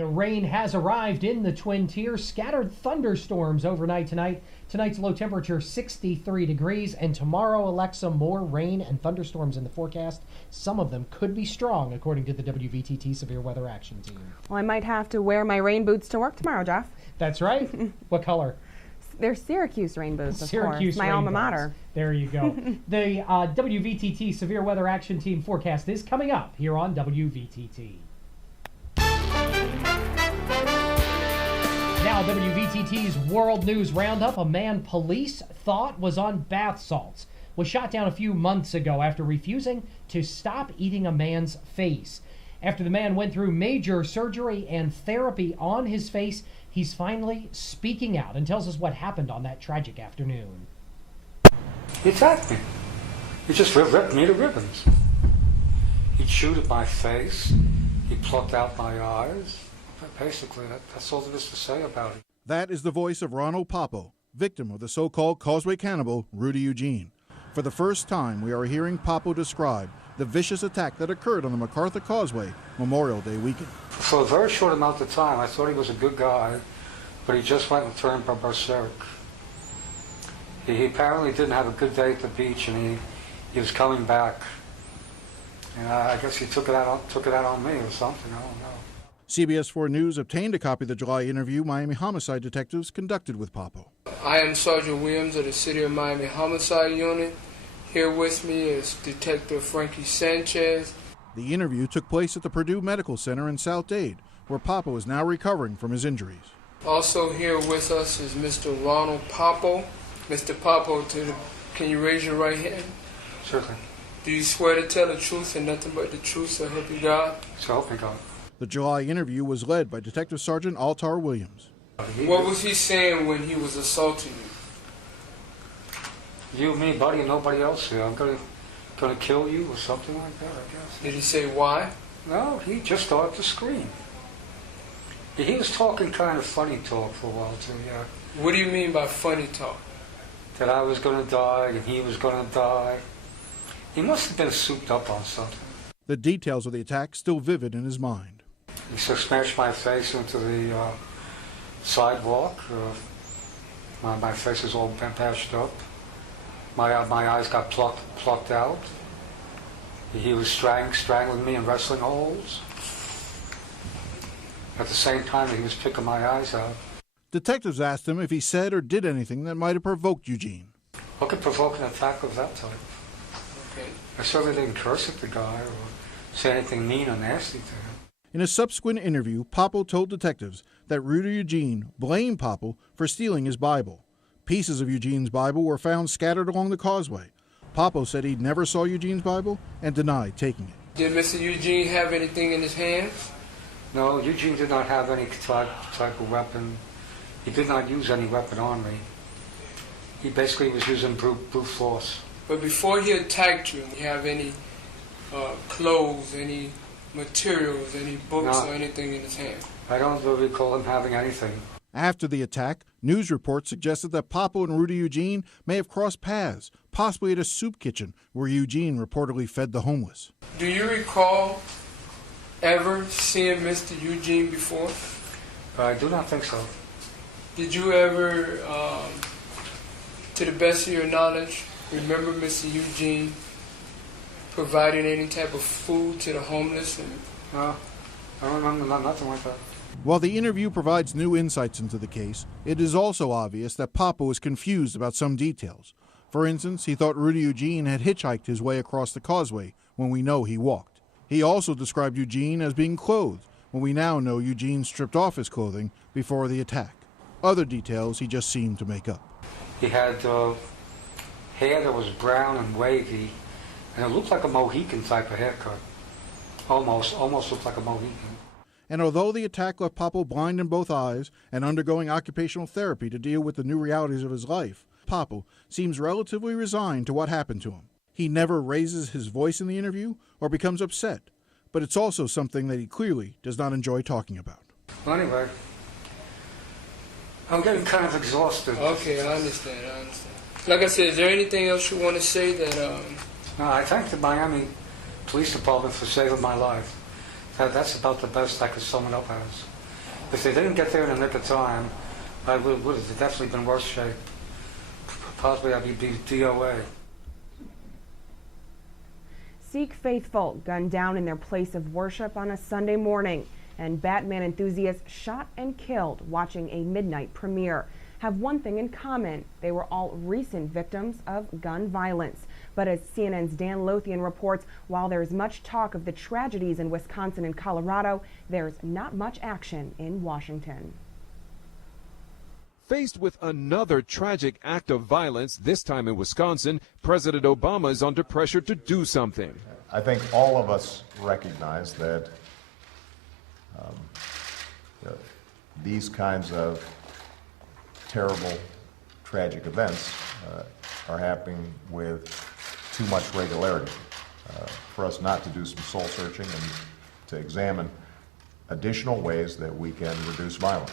The rain has arrived in the Twin Tiers. Scattered thunderstorms overnight tonight. Tonight's low temperature 63 degrees. And tomorrow, Alexa, more rain and thunderstorms in the forecast. Some of them could be strong, according to the WVTT Severe Weather Action Team. Well, I might have to wear my rain boots to work tomorrow, Jeff. That's right. What color? They're Syracuse rain boots, of Syracuse course. My alma mater. There you go. The WVTT Severe Weather Action Team forecast is coming up here on WVTT. Now, WVTT's World News Roundup. A man police thought was on bath salts was shot down a few months ago after refusing to stop eating a man's face. After the man went through major surgery and therapy on his face, he's finally speaking out and tells us what happened on that tragic afternoon. He attacked me. He just ripped me to ribbons. He chewed at my face. He plucked out my eyes. Basically, that's all there is to say about it. That is the voice of Ronald Popo, victim of the so-called Causeway cannibal, Rudy Eugene. For the first time, we are hearing Popo describe the vicious attack that occurred on the MacArthur Causeway Memorial Day weekend. For a very short amount of time, I thought he was a good guy, but he just went and turned berserk. He apparently didn't have a good day at the beach, and he was coming back. And I guess he took it out on me or something. I don't know. CBS 4 News obtained a copy of the July interview Miami homicide detectives conducted with Popo. I am Sergeant Williams of the City of Miami Homicide Unit. Here with me is Detective Frankie Sanchez. The interview took place at the Purdue Medical Center in South Dade, where Popo is now recovering from his injuries. Also here with us is Mr. Ronald Popo. Mr. Popo, can you raise your right hand? Certainly. Do you swear to tell the truth and nothing but the truth, so help you God? So help me God. The July interview was led by Detective Sergeant Altar Williams. What was he saying when he was assaulting you? You, me, buddy, and nobody else here. I'm gonna kill you or something like that, I guess. Did he say why? No, he just started to scream. He was talking kind of funny talk for a while too, yeah. What do you mean by funny talk? That I was gonna die and he was gonna die. He must have been souped up on something. The details of the attack still vivid in his mind. He smashed my face into the sidewalk. My face is all patched up. My eyes got plucked out. He was strangling me in wrestling holds. At the same time, he was picking my eyes out. Detectives asked him if he said or did anything that might have provoked Eugene. What could provoke an attack of that type? Okay. I certainly didn't curse at the guy or say anything mean or nasty to him. In a subsequent interview, Popo told detectives that Rudy Eugene blamed Popo for stealing his Bible. Pieces of Eugene's Bible were found scattered along the causeway. Popo said he never saw Eugene's Bible and denied taking it. Did Mr. Eugene have anything in his hands? No, Eugene did not have any type of weapon. He did not use any weapon on me. He basically was using brute force. But before he attacked you, did you have any clothes, any materials, any books or anything in his hand? I don't really recall him having anything. After the attack, news reports suggested that Popo and Rudy Eugene may have crossed paths, possibly at a soup kitchen where Eugene reportedly fed the homeless. Do you recall ever seeing Mr. Eugene before? I do not think so. Did you ever, to the best of your knowledge, remember Mr. Eugene providing any type of food to the homeless? No, I don't remember nothing like that. While the interview provides new insights into the case, it is also obvious that Popo was confused about some details. For instance, he thought Rudy Eugene had hitchhiked his way across the causeway when we know he walked. He also described Eugene as being clothed when we now know Eugene stripped off his clothing before the attack. Other details he just seemed to make up. He had hair that was brown and wavy, and it looked like a Mohican type of haircut. Almost looked like a Mohican. And although the attack left Popo blind in both eyes and undergoing occupational therapy to deal with the new realities of his life, Popo seems relatively resigned to what happened to him. He never raises his voice in the interview or becomes upset, but it's also something that he clearly does not enjoy talking about. Well, anyway, I'm getting kind of exhausted. Okay, I understand. Like I said, is there anything else you want to say that... No, I thank the Miami Police Department for saving my life. That's about the best I could sum it up as. If they didn't get there in the nick of time, I would have definitely been worse shape. Possibly I'd be DOA. Sikh faithful gunned down in their place of worship on a Sunday morning, and Batman enthusiasts shot and killed watching a midnight premiere have one thing in common. They were all recent victims of gun violence. But as CNN's Dan Lothian reports, while there's much talk of the tragedies in Wisconsin and Colorado, there's not much action in Washington. Faced with another tragic act of violence, this time in Wisconsin, President Obama is under pressure to do something. I think all of us recognize that these kinds of terrible, tragic events are happening with too much regularity for us not to do some soul searching and to examine additional ways that we can reduce violence.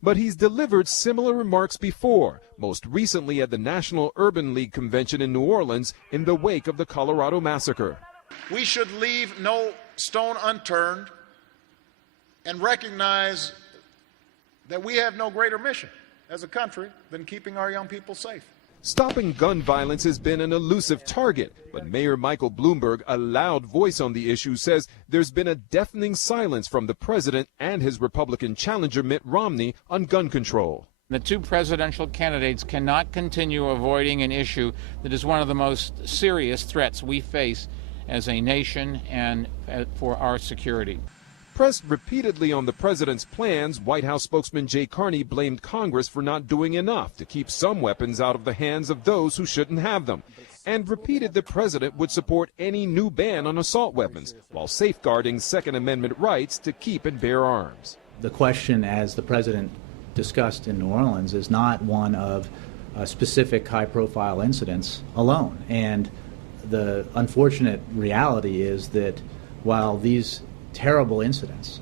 But he's delivered similar remarks before, most recently at the National Urban League Convention in New Orleans in the wake of the Colorado massacre. We should leave no stone unturned and recognize that we have no greater mission as a country than keeping our young people safe. Stopping gun violence has been an elusive target, but Mayor Michael Bloomberg, a loud voice on the issue, says there's been a deafening silence from the president and his Republican challenger Mitt Romney on gun control. The two presidential candidates cannot continue avoiding an issue that is one of the most serious threats we face as a nation and for our security. Pressed repeatedly on the president's plans, White House spokesman Jay Carney blamed Congress for not doing enough to keep some weapons out of the hands of those who shouldn't have them, and repeated the president would support any new ban on assault weapons while safeguarding Second Amendment rights to keep and bear arms. The question, as the president discussed in New Orleans, is not one of specific high-profile incidents alone. And the unfortunate reality is that while these terrible incidents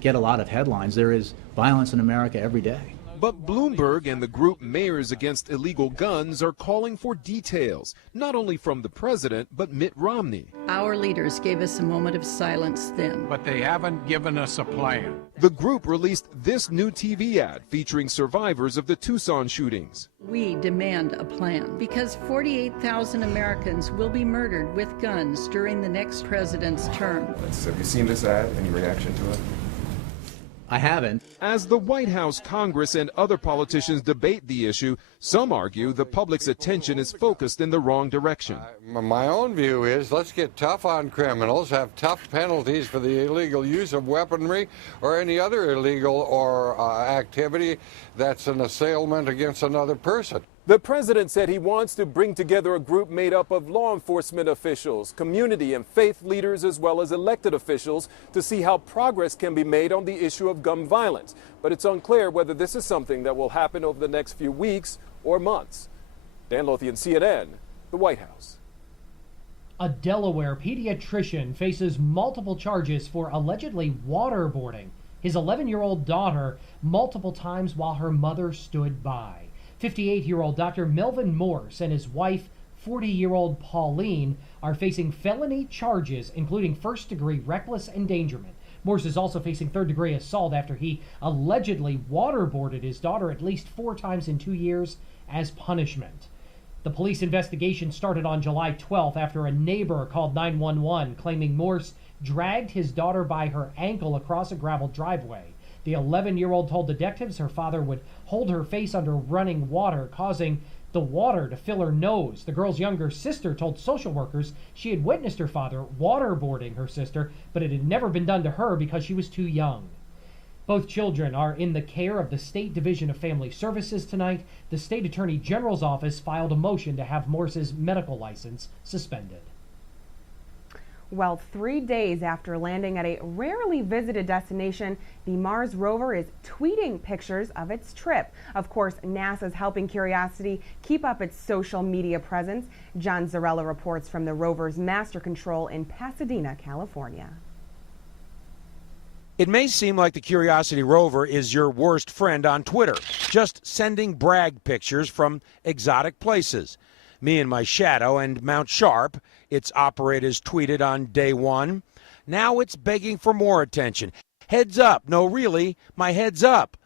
get a lot of headlines, there is violence in America every day. But Bloomberg and the group Mayors Against Illegal Guns are calling for details, not only from the president, but Mitt Romney. Our leaders gave us a moment of silence then. But they haven't given us a plan. The group released this new TV ad featuring survivors of the Tucson shootings. We demand a plan because 48,000 Americans will be murdered with guns during the next president's term. Have you seen this ad? Any reaction to it? I haven't. As the White House, Congress, and other politicians debate the issue, some argue the public's attention is focused in the wrong direction. My own view is let's get tough on criminals, have tough penalties for the illegal use of weaponry or any other illegal or activity that's an assailment against another person. The president said he wants to bring together a group made up of law enforcement officials, community and faith leaders, as well as elected officials to see how progress can be made on the issue of gun violence. But it's unclear whether this is something that will happen over the next few weeks or months. Dan Lothian, CNN, the White House. A Delaware pediatrician faces multiple charges for allegedly waterboarding his 11-year-old daughter multiple times while her mother stood by. 58-year-old Dr. Melvin Morse and his wife, 40-year-old Pauline, are facing felony charges, including first-degree reckless endangerment. Morse is also facing third-degree assault after he allegedly waterboarded his daughter at least 4 times in 2 years as punishment. The police investigation started on July 12th after a neighbor called 911 claiming Morse dragged his daughter by her ankle across a gravel driveway. The 11-year-old told detectives her father would hold her face under running water, causing the water to fill her nose. The girl's younger sister told social workers she had witnessed her father waterboarding her sister, but it had never been done to her because she was too young. Both children are in the care of the State Division of Family Services tonight. The State Attorney General's office filed a motion to have Morse's medical license suspended. Well, 3 days after landing at a rarely visited destination, the Mars rover is tweeting pictures of its trip. Of course, NASA's helping Curiosity keep up its social media presence. John Zarella reports from the rover's master control in Pasadena, California. It may seem like the Curiosity rover is your worst friend on Twitter, just sending brag pictures from exotic places. Me and my shadow and Mount Sharp, its operators tweeted on day one. Now it's begging for more attention. Heads up. No, really, my head's up.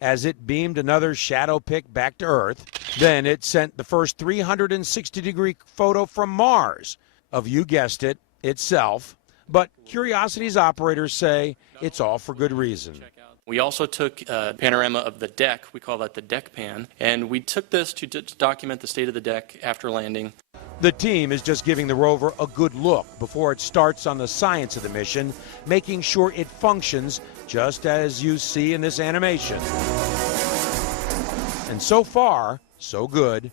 As it beamed another shadow pic back to Earth, then it sent the first 360-degree photo from Mars of, you guessed it, itself. But Curiosity's operators say it's all for good reason. We also took a panorama of the deck. We call that the deck pan. And we took this to document the state of the deck after landing. The team is just giving the rover a good look before it starts on the science of the mission, making sure it functions just as you see in this animation. And so far, so good.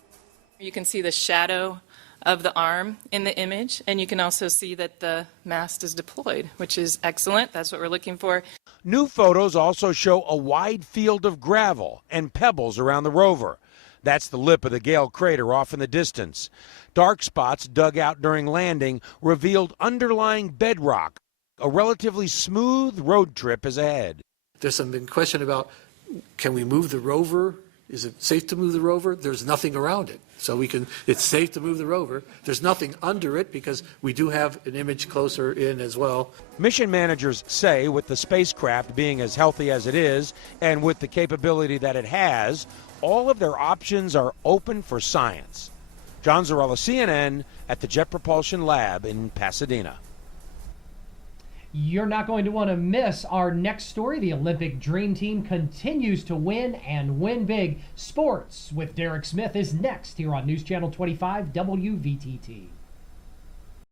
You can see the shadow of the arm in the image, and you can also see that the mast is deployed, which is excellent. That's what we're looking for. New photos also show a wide field of gravel and pebbles around the rover. That's the lip of the Gale crater off in the distance. Dark spots dug out during landing revealed underlying bedrock. A relatively smooth road trip is ahead. There's some question about, can we move the rover? Is it safe to move the rover? There's nothing around it. So it's safe to move the rover. There's nothing under it because we do have an image closer in as well. Mission managers say with the spacecraft being as healthy as it is and with the capability that it has, all of their options are open for science. John Zarella, CNN, at the Jet Propulsion Lab in Pasadena. You're not going to want to miss our next story. The Olympic Dream Team continues to win and win big. Sports with Derek Smith is next here on News Channel 25 WVTT.